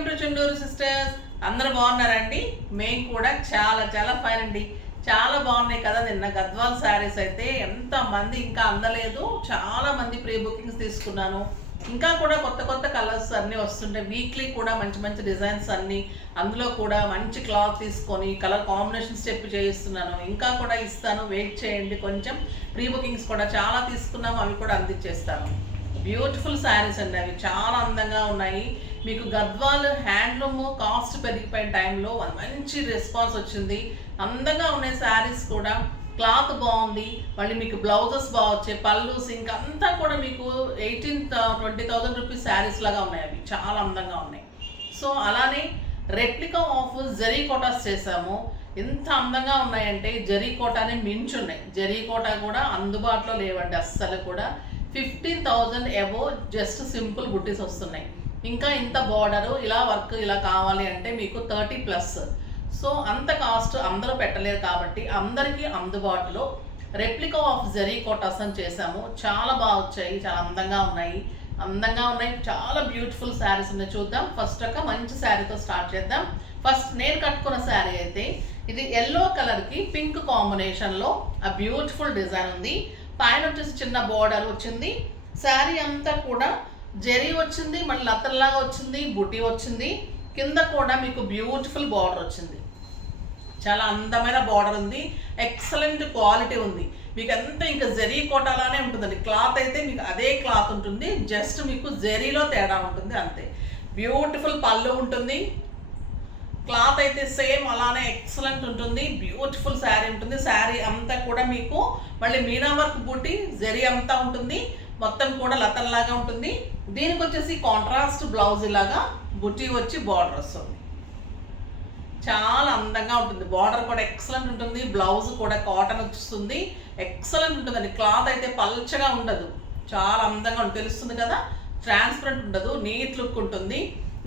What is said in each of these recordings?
Welcome to Chunduru sisters. అందరూ బాగున్నారండి? మేము కూడా చాలా చాలా ఫైన్ అండి. చాలా బాగున్నాయి కదా. నిన్న గద్వాల్ శారీస్ అయితే ఎంతమంది ఇంకా అందలేదు. చాలా మంది ప్రీ బుకింగ్స్ తీసుకున్నాను. ఇంకా కూడా కొత్త కొత్త కలర్స్ అన్నీ వస్తుంటాయి. వీక్లీ కూడా మంచి మంచి డిజైన్స్ అన్నీ, అందులో కూడా మంచి క్లాత్ తీసుకొని కలర్ కాంబినేషన్స్ చెప్పి చేయిస్తున్నాను. ఇంకా కూడా ఇస్తాను, వెయిట్ చేయండి. కొంచెం ప్రీ బుకింగ్స్ కూడా చాలా తీసుకున్నాము, అవి కూడా అందించేస్తాను. బ్యూటిఫుల్ శారీస్ అండి, అవి చాలా అందంగా ఉన్నాయి. మీకు గద్వాల్ హ్యాండ్లూమ్ కాస్ట్ పెరిగిపోయిన టైంలో మంచి రెస్పాన్స్ వచ్చింది. అందంగా ఉన్నాయి శారీస్ కూడా. క్లాత్ బాగుంది. మళ్ళీ మీకు బ్లౌజెస్ బాగా వచ్చాయి. పల్లూస్ ఇంకా అంతా కూడా మీకు 18,000-20,000 రూపీస్ శారీస్ లాగా ఉన్నాయి. అవి చాలా అందంగా ఉన్నాయి. సో అలానే రెప్లికా ఆఫ్ జరీ కోటాస్ చేసాము. ఎంత అందంగా ఉన్నాయంటే జరీ కోటాని మించున్నాయి. జరీ కోటా కూడా అందుబాటులో లేవండి అస్సలు కూడా. 15,000 అబో జస్ట్ సింపుల్ బుట్టీస్ వస్తున్నాయి. ఇంకా ఇంత బార్డరు ఇలా వర్క్ ఇలా కావాలి అంటే మీకు 30+. సో అంత కాస్ట్ అందరూ పెట్టలేరు కాబట్టి అందరికీ అందుబాటులో రెప్లికా ఆఫ్ జరీ కోటాస్ అని చేసాము. చాలా బాగా వచ్చాయి, చాలా అందంగా ఉన్నాయి. చాలా బ్యూటిఫుల్ శారీస్ ఉన్నాయి. చూద్దాం. ఫస్ట్ ఒక మంచి శారీతో స్టార్ట్ చేద్దాం. ఫస్ట్ నేను కట్టుకున్న శారీ అయితే ఇది ఎల్లో కలర్కి పింక్ కాంబినేషన్లో ఆ బ్యూటిఫుల్ డిజైన్ ఉంది. పైన వచ్చేసి చిన్న బార్డర్ వచ్చింది. శారీ అంతా కూడా జరీ వచ్చింది, మళ్ళీ లతల్లాగా వచ్చింది, బుటీ వచ్చింది. కింద కూడా మీకు బ్యూటిఫుల్ బార్డర్ వచ్చింది. చాలా అందమైన బార్డర్ ఉంది. ఎక్సలెంట్ క్వాలిటీ ఉంది. మీకు అంతా ఇంకా జరీ కోటాలానే ఉంటుందండి. క్లాత్ అయితే మీకు అదే క్లాత్ ఉంటుంది, జస్ట్ మీకు జరీలో తేడా ఉంటుంది అంతే. బ్యూటిఫుల్ పళ్ళు ఉంటుంది. క్లాత్ అయితే సేమ్ అలానే ఎక్సలెంట్ ఉంటుంది. బ్యూటిఫుల్ శారీ ఉంటుంది. శారీ అంతా కూడా మీకు మళ్ళీ మీనా వర్క్ బూటీ జరీ అంతా ఉంటుంది. మొత్తం కూడా లతల్లాగా ఉంటుంది. దీనికి వచ్చేసి కాంట్రాస్ట్ బ్లౌజ్ ఇలాగా బుటీ వచ్చి బార్డర్ వస్తుంది. చాలా అందంగా ఉంటుంది. బార్డర్ కూడా ఎక్సలెంట్ ఉంటుంది. బ్లౌజ్ కూడా కాటన్ వస్తుంది. ఎక్సలెంట్ ఉంటుందండి. క్లాత్ అయితే పల్చగా ఉండదు, చాలా అందంగా ఉంటుంది. తెలుస్తుంది కదా, ట్రాన్స్పరెంట్ ఉండదు, నీట్ లుక్ ఉంటుంది.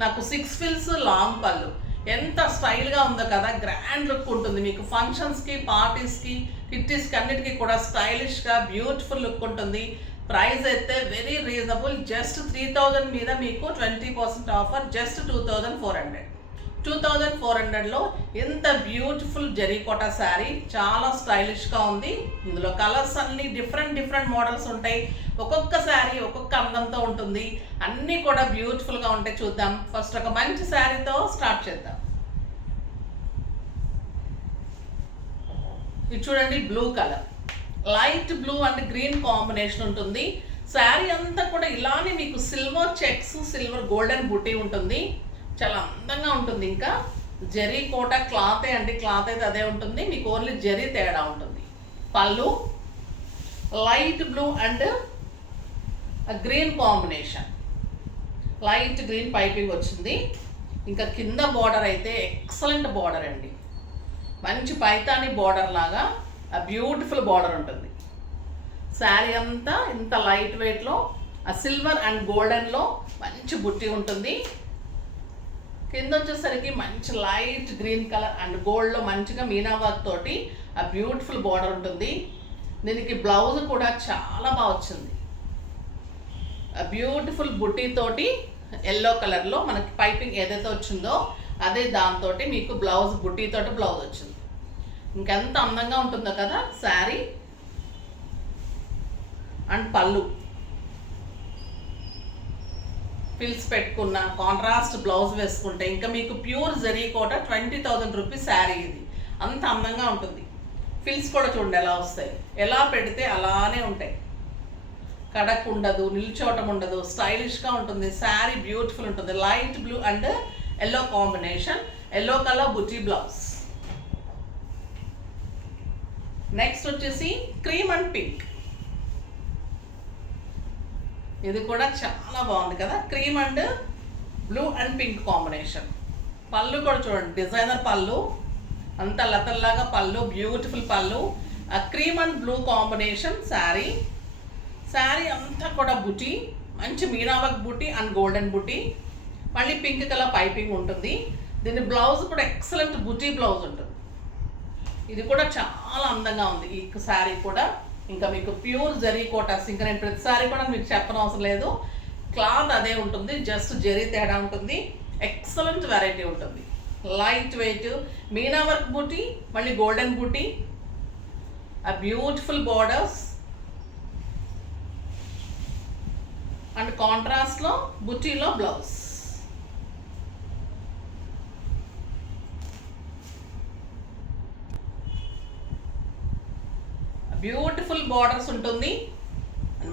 నాకు 6 ఫిల్స్ లాంగ్ పళ్ళు. ఎంత స్టైల్గా ఉందో కదా, గ్రాండ్ లుక్ ఉంటుంది. మీకు ఫంక్షన్స్కి, పార్టీస్కి, కిట్టీస్కి అన్నిటికీ కూడా స్టైలిష్గా బ్యూటిఫుల్ లుక్ ఉంటుంది. ప్రైస్ అయితే వెరీ రీజనబుల్. జస్ట్ 3,000 మీద మీకు 20% ఆఫర్. జస్ట్ 2,400. 2,400లో ఇంత బ్యూటిఫుల్ జరీకోటా శారీ చాలా స్టైలిష్గా ఉంది. ఇందులో కలర్స్ అన్నీ డిఫరెంట్ మోడల్స్ ఉంటాయి. ఒక్కొక్క శారీ ఒక్కొక్క అందంతో ఉంటుంది. అన్నీ కూడా బ్యూటిఫుల్గా ఉంటాయి. చూద్దాం. ఫస్ట్ ఒక మంచి శారీతో స్టార్ట్ చేద్దాం. ఇది చూడండి, blue colour, light blue and green combination ఉంటుంది. శారీ అంతా కూడా ఇలానే మీకు సిల్వర్ చెక్స్, సిల్వర్ గోల్డెన్ బుటీ ఉంటుంది. చాలా అందంగా ఉంటుంది. ఇంకా జరీ కోట క్లాతే అండి, క్లాత్ అయితే అదే ఉంటుంది. మీకు ఓన్లీ జరీ తేడా ఉంటుంది. పళ్ళు light blue and green combination, light green piping వచ్చింది. ఇంకా కింద బార్డర్ అయితే ఎక్సలెంట్ బార్డర్ అండి. మంచి పైతాని బార్డర్ లాగా ఆ బ్యూటిఫుల్ బార్డర్ ఉంటుంది. శారీ అంతా ఇంత లైట్ వెయిట్లో ఆ సిల్వర్ అండ్ గోల్డెన్లో మంచి బుట్టి ఉంటుంది. కింద వచ్చేసరికి మంచి లైట్ గ్రీన్ కలర్ అండ్ గోల్డ్లో మంచిగా మీనా వర్క్ తోటి ఆ బ్యూటిఫుల్ బార్డర్ ఉంటుంది. దీనికి బ్లౌజ్ కూడా చాలా బాగా వచ్చింది. ఆ బ్యూటిఫుల్ బుట్టి తోటి ఎల్లో కలర్లో మనకి పైపింగ్ ఏదైతే వచ్చిందో అదే దాంతో మీకు బ్లౌజ్ బుట్టి తోటి బ్లౌజ్ వచ్చింది. ఇంకెంత అందంగా ఉంటుందో కదా శారీ. అండ్ పళ్ళు ఫిల్స్ పెట్టుకున్న కాంట్రాస్ట్ బ్లౌజ్ వేసుకుంటే ఇంకా మీకు ప్యూర్ జరీ కోట 20,000 రూపీస్ శారీ. ఇది అంత అందంగా ఉంటుంది. ఫిల్స్ కూడా చూడండి ఎలా వస్తాయి, ఎలా పెడితే అలానే ఉంటాయి. కడక్ ఉండదు, నిల్చోవటం ఉండదు, స్టైలిష్గా ఉంటుంది. శారీ బ్యూటిఫుల్ ఉంటుంది. Light blue and yellow combination, yellow colour buti blouse. Next వచ్చేసి క్రీమ్ అండ్ పింక్. ఇది కూడా చాలా బాగుంది కదా, cream and blue and pink combination. పళ్ళు కూడా చూడండి, డిజైనర్ పళ్ళు, అంత లతల్లాగా పళ్ళు, బ్యూటిఫుల్ పళ్ళు. ఆ cream and blue combination sari అంతా కూడా బుటీ, మంచి మీనావర్క్ బుటీ అండ్ గోల్డెన్ బుటీ. మళ్ళీ పింక్ కలర్ పైపింగ్ ఉంటుంది. దీని బ్లౌజ్ కూడా ఎక్సలెంట్ బుటీ బ్లౌజ్ ఉంటుంది. ఇది కూడా చాలా అందంగా ఉంది ఈ శారీ కూడా. ఇంకా మీకు ప్యూర్ జరీ కోటాస్. ఇంకా నేను ప్రతిసారి కూడా మీకు చెప్పనవసరం లేదు, క్లాత్ అదే ఉంటుంది, జస్ట్ జరీ తేడా ఉంటుంది. ఎక్సలెంట్ వెరైటీ ఉంటుంది. లైట్ వెయిట్ మీనా వర్క్ బూటీ, మళ్ళీ గోల్డెన్ బూటీ, ఆ బ్యూటిఫుల్ బార్డర్స్ అండ్ కాంట్రాస్ట్లో బుటీలో బ్లౌజ్. బ్యూటిఫుల్ బార్డర్స్ ఉంటుంది,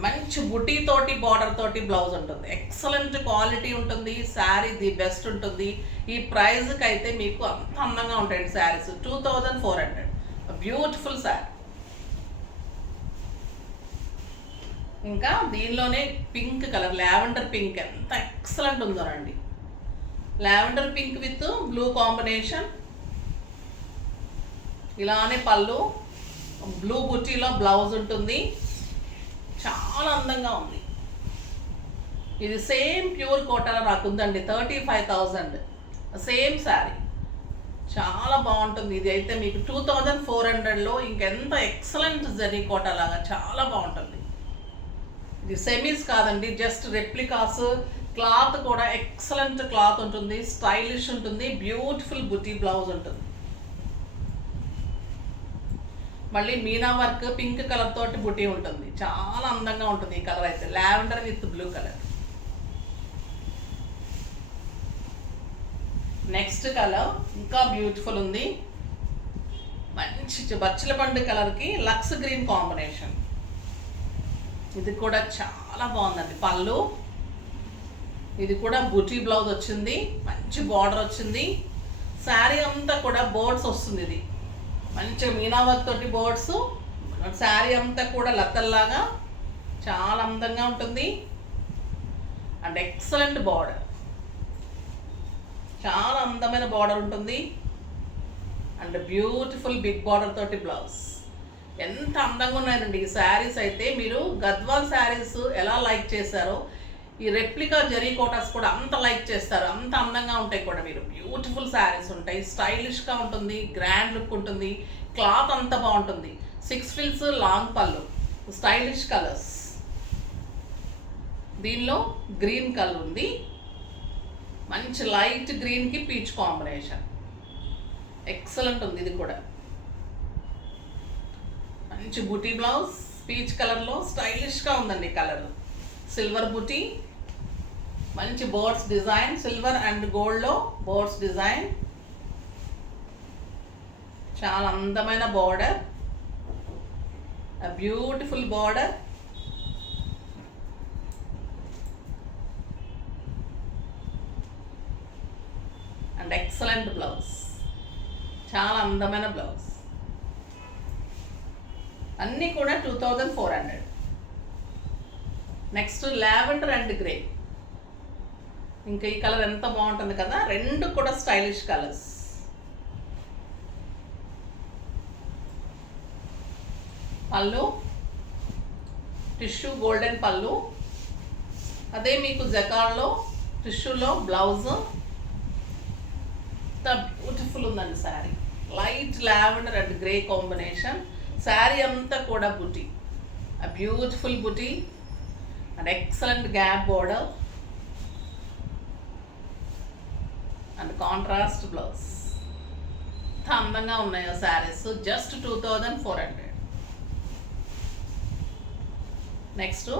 మంచి బుటీ తోటి బార్డర్ తోటి బ్లౌజ్ ఉంటుంది. ఎక్సలెంట్ క్వాలిటీ ఉంటుంది. శారీ ది బెస్ట్ ఉంటుంది. ఈ ప్రైజ్కి అయితే మీకు అంత అందంగా ఉంటాయండి శారీస్. 2400 బ్యూటిఫుల్ శారీ. ఇంకా దీనిలోనే పింక్ కలర్, లావెండర్ పింక్ ఎంత ఎక్సలెంట్ ఉందోనండి. Lavender pink with blue combination. ఇలానే పళ్ళు, బ్లూ బుటీలో బ్లౌజ్ ఉంటుంది. చాలా అందంగా ఉంది. ఇది సేమ్ ప్యూర్ కోటాలో నాకు ఉందండి, 35,000 సేమ్ శారీ. చాలా బాగుంటుంది. ఇది అయితే మీకు 2400లో ఇంకెంత ఎక్సలెంట్ జరీ కోటా లాగా చాలా బాగుంటుంది. ఇది సెమీస్ కాదండి, జస్ట్ రెప్లికాస్. క్లాత్ కూడా ఎక్సలెంట్ క్లాత్ ఉంటుంది, స్టైలిష్ ఉంటుంది, బ్యూటిఫుల్ బుటీ బ్లౌజ్ ఉంటుంది. మళ్ళీ మీనా వర్క్ పింక్ కలర్ తోటి బుటీ ఉంటుంది. చాలా అందంగా ఉంటుంది ఈ కలర్ అయితే, lavender with blue colour. Next colour ఇంకా బ్యూటిఫుల్ ఉంది. మంచి బచ్చల పండు కలర్కి లక్స్ గ్రీన్ కాంబినేషన్. ఇది కూడా చాలా బాగుందండి. పళ్ళు, ఇది కూడా బుటీ బ్లౌజ్ వచ్చింది, మంచి బార్డర్ వచ్చింది. శారీ అంతా కూడా బోర్డ్స్ వస్తుంది. ఇది మంచిగా మీనా వర్క్ తోటి బోర్డ్స్. శారీ అంతా కూడా లతల్లాగా చాలా అందంగా ఉంటుంది. అండ్ ఎక్సలెంట్ బార్డర్, చాలా అందమైన బార్డర్ ఉంటుంది. అండ్ బ్యూటిఫుల్ బిగ్ బార్డర్ తోటి బ్లౌజ్. ఎంత అందంగా ఉన్నాయండి ఈ శారీస్ అయితే. మీరు గద్వాల్ శారీస్ ఎలా లైక్ చేశారో ఈ రెప్లికా జరీ కోటాస్ కూడా అంత లైక్ చేస్తారు. అంత అందంగా ఉంటాయి కూడా. మీరు బ్యూటిఫుల్ శారీస్ ఉంటాయి, స్టైలిష్గా ఉంటుంది, గ్రాండ్ లుక్ ఉంటుంది, క్లాత్ అంతా బాగుంటుంది. 6 ఫిల్స్ లాంగ్ పళ్ళు, స్టైలిష్ కలర్స్. దీనిలో గ్రీన్ కలర్ ఉంది, మంచి లైట్ గ్రీన్కి పీచ్ కాంబినేషన్. ఎక్సలెంట్ ఉంది. ఇది కూడా మంచి బుటీ బ్లౌజ్, పీచ్ కలర్లో స్టైలిష్గా ఉందండి కలర్. సిల్వర్ బుటీ, మంచి బోర్డ్స్ డిజైన్, సిల్వర్ అండ్ గోల్డ్లో బోర్డ్స్ డిజైన్. చాలా అందమైన border, beautiful border. And excellent blouse, చాలా అందమైన బ్లౌజ్. అన్నీ కూడా 2400. Next lavender and grey. ఇంకా ఈ కలర్ ఎంత బాగుంటుంది కదా. రెండు కూడా స్టైలిష్ కలర్స్. పళ్ళు టిష్యూ గోల్డెన్ పళ్ళు, అదే మీకు జకార్డ్లో టిష్యూలో బ్లౌజ్. ఎంత బ్యూటిఫుల్ ఉందండి sari. Light lavender and grey combination. Sari అంతా కూడా బుటీ, ఆ beautiful buti and excellent gap border and contrast blouse. ఎంత అందంగా ఉన్నాయో శారీస్. జస్ట్ 2400. నెక్స్ట్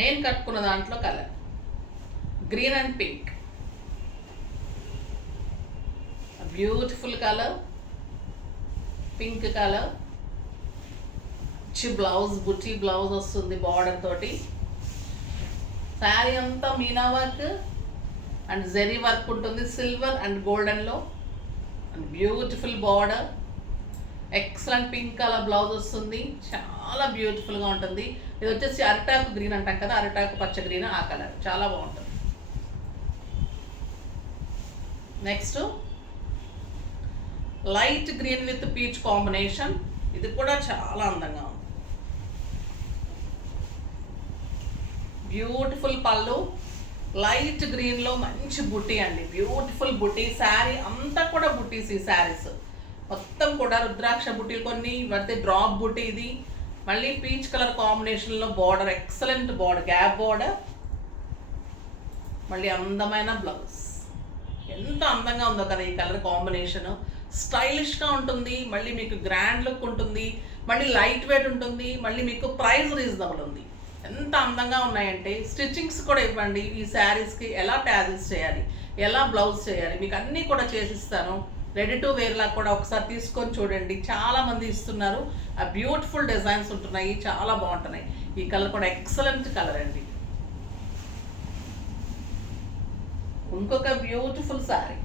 నేను కట్టుకున్న దాంట్లో colour green and pink. Beautiful colour, pink colour. Blouse బుటీ బ్లౌజ్ వస్తుంది బార్డర్ తోటి. శారీ అంతా meena work and zari work ఉంటుంది, సిల్వర్ అండ్ గోల్డెన్లో. And beautiful border, excellent pink colour blouse వస్తుంది. చాలా బ్యూటిఫుల్గా ఉంటుంది. ఇది వచ్చేసి అరిటాకు గ్రీన్ అంటాం కదా, అరిటాకు పచ్చ గ్రీన్, ఆ కలర్ చాలా బాగుంటుంది. Next light green with peach combination. ఇది కూడా చాలా అందంగా ఉంది. బ్యూటిఫుల్ పళ్ళు, లైట్ గ్రీన్లో మంచి బుటీ అండి, బ్యూటిఫుల్ బుటీ. శారీ అంతా కూడా బుటీస్. ఈ శారీస్ మొత్తం కూడా రుద్రాక్ష బుటీలు, కొన్ని పడితే డ్రాప్ బుటీ. ఇది మళ్ళీ పీచ్ కలర్ కాంబినేషన్లో border, excellent border, gap border. మళ్ళీ అందమైన బ్లౌజ్. ఎంత అందంగా ఉందో కదా ఈ కలర్ కాంబినేషన్. స్టైలిష్గా ఉంటుంది, మళ్ళీ మీకు గ్రాండ్ లుక్ ఉంటుంది, మళ్ళీ లైట్ వెయిట్ ఉంటుంది, మళ్ళీ మీకు ప్రైస్ రీజనబుల్ ఉంది. ఎంత అందంగా ఉన్నాయంటే స్టిచ్చింగ్స్ కూడా ఇవ్వండి. ఈ శారీస్కి ఎలా ట్యాజిల్స్ చేయాలి, ఎలా బ్లౌజ్ చేయాలి, మీకు అన్నీ కూడా చేసిస్తాను. రెడీ టు వేర్ లాగా కూడా ఒకసారి తీసుకొని చూడండి. చాలామంది ఇస్తున్నారు. ఆ బ్యూటిఫుల్ డిజైన్స్ ఉంటున్నాయి, చాలా బాగుంటున్నాయి. ఈ కలర్ కూడా ఎక్సలెంట్ కలర్ అండి. ఇంకొక బ్యూటిఫుల్ శారీ.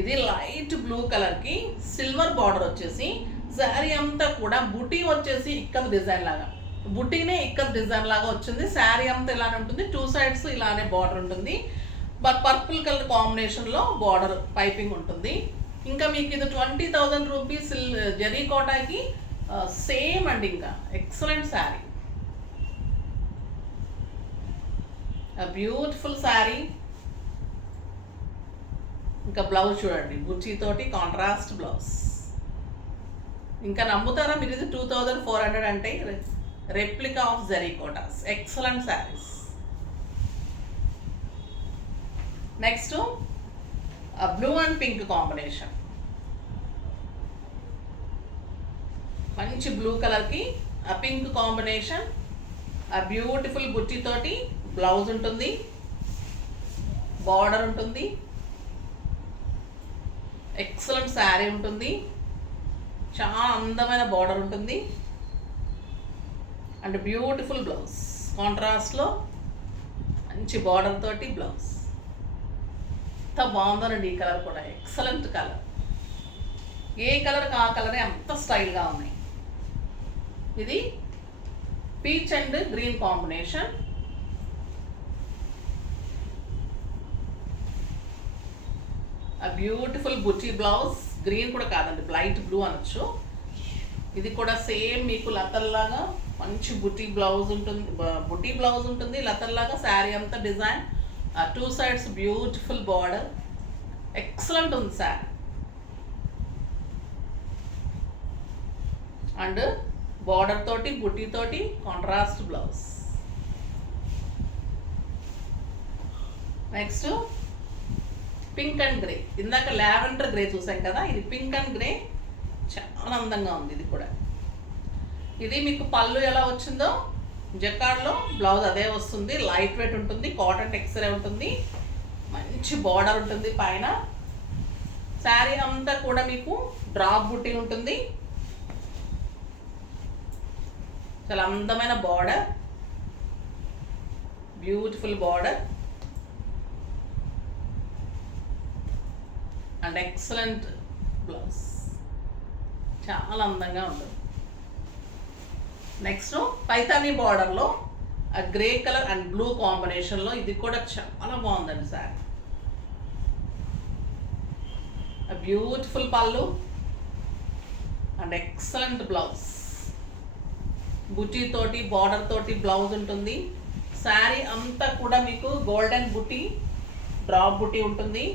ఇది లైట్ బ్లూ కలర్కి సిల్వర్ బార్డర్ వచ్చేసి శారీ అంతా కూడా బుటీ వచ్చేసి ఇక్కత్ డిజైన్ లాగా, బుటీనే ఇక్కత్ డిజైన్ లాగా వచ్చింది. శారీ అంతా ఇలానే ఉంటుంది, 2 sides ఇలానే బార్డర్ ఉంటుంది. బట్ పర్పుల్ కలర్ కాంబినేషన్లో బార్డర్ పైపింగ్ ఉంటుంది. ఇంకా మీకు ఇది 20,000 రూపీస్ జరీ కోటాకి సేమ్ అండి. ఇంకా ఎక్సలెంట్ శారీ, బ్యూటిఫుల్ శారీ. ఇంకా బ్లౌజ్ చూడండి, బుచ్చితోటి కాంట్రాస్ట్ బ్లౌజ్. ఇంకా నమ్ముతారా మీరు, ఇది 2,400 అంటే replica of zari Kotas. Excellent saris. Next blue and pink combination. మంచి బ్లూ కలర్కి ఆ పింక్ కాంబినేషన్, ఆ బ్యూటిఫుల్ బుట్టితోటి బ్లౌజ్ ఉంటుంది, బార్డర్ ఉంటుంది, ఎక్సలెంట్ శారీ ఉంటుంది, చాలా అందమైన బార్డర్ ఉంటుంది అండ్ బ్యూటిఫుల్ బ్లౌజ్. కాంట్రాస్ట్లో మంచి బార్డర్ తోటి బ్లౌజ్. ఎంత బాగుందోనండి ఈ కలర్ కూడా, ఎక్సలెంట్ కలర్. ఏ కలర్కి ఆ కలరే అంత స్టైల్గా ఉన్నాయి. ఇది పీచ్ అండ్ గ్రీన్ కాంబినేషన్. ఆ బ్యూటిఫుల్ బుటీ బ్లౌజ్. గ్రీన్ కూడా కాదండి, లైట్ బ్లూ అనొచ్చు. ఇది కూడా సేమ్ మీకు లతల్లాగా మంచి బుటీ బ్లౌజ్ ఉంటుంది, లతల్లాగా శారీ అంతా design, 2 sides beautiful border. Excellent ఉంది శారీ. అండ్ బార్డర్ తోటి బుటీ తోటి contrast blouse. Next pink and grey. ఇందాక లావెండర్ గ్రే చూసాం కదా, ఇది పింక్ అండ్ గ్రే. చాలా అందంగా ఉంది ఇది కూడా. ఇది మీకు పళ్ళు ఎలా వచ్చిందో జకార్డ్లో బ్లౌజ్ అదే వస్తుంది. లైట్ వెయిట్ ఉంటుంది, కాటన్ టెక్స్చర్ ఉంటుంది, మంచి బార్డర్ ఉంటుంది పైన. శారీ అంతా కూడా మీకు డ్రాప్ బుట్టి ఉంటుంది, చాలా అందమైన border, beautiful border and excellent blouse. చాలా అందంగా ఉంటుంది. నెక్స్ట్ పైతానీ బార్డర్లో ఆ గ్రే కలర్ అండ్ బ్లూ కాంబినేషన్లో ఇది కూడా చాలా బాగుందండి శారీ. బ్యూటిఫుల్ పళ్ళు అండ్ ఎక్సలెంట్ బ్లౌజ్. బుటీ తోటి బార్డర్ తోటి బ్లౌజ్ ఉంటుంది. శారీ అంతా కూడా మీకు గోల్డెన్ బుటీ, డ్రాప్ బుటీ ఉంటుంది.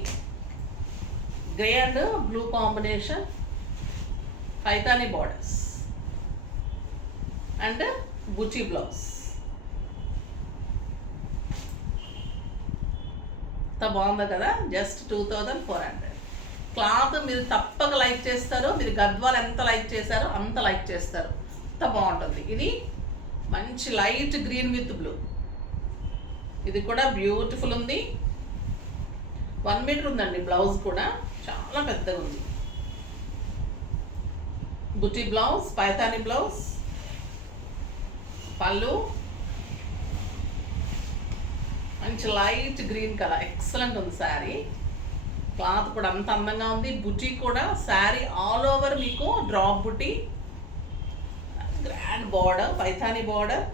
Grey and blue combination, Paithani borders and buti blouse. ఎంత బాగుంది కదా, జస్ట్ 2,400. క్లాత్ మీరు తప్పక లైక్ చేస్తారు. మీరు గద్వాల్ ఎంత లైక్ చేశారో అంత లైక్ చేస్తారు. ఎంత బాగుంటుంది. ఇది మంచి లైట్ గ్రీన్ విత్ బ్లూ. ఇది కూడా బ్యూటిఫుల్ ఉంది. 1 మీటర్ ఉందండి బ్లౌజ్ కూడా, చాలా పెద్దగా ఉంది. బుటీ బ్లౌజ్, పైతానీ బ్లౌజ్, పళ్ళు మంచి లైట్ గ్రీన్ కలర్. ఎక్సలెంట్ ఉంది శారీ. క్లాత్ కూడా అంత అందంగా ఉంది. బుటీ కూడా శారీ ఆల్ ఓవర్ మీకు drop buti, grand border, Paithani border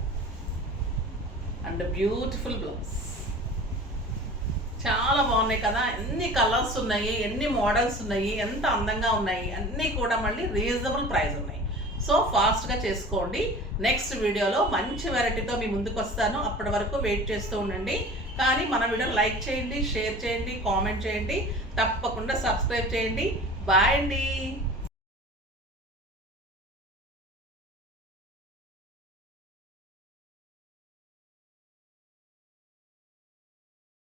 and beautiful blouse. చాలా బాగున్నాయి కదా, ఎన్ని కలర్స్ ఉన్నాయి, ఎన్ని మోడల్స్ ఉన్నాయి, ఎంత అందంగా ఉన్నాయి. అన్నీ కూడా మళ్ళీ రీజనబుల్ ప్రైస్ ఉన్నాయి. సో ఫాస్ట్గా చేసుకోండి. నెక్స్ట్ వీడియోలో మంచి వెరైటీతో మీ ముందుకు వస్తాను. అప్పటి వరకు వెయిట్ చేస్తూ ఉండండి. కానీ మన వీడియోని లైక్ చేయండి, షేర్ చేయండి, కామెంట్ చేయండి, తప్పకుండా సబ్స్క్రైబ్ చేయండి. బాయ్ అండి.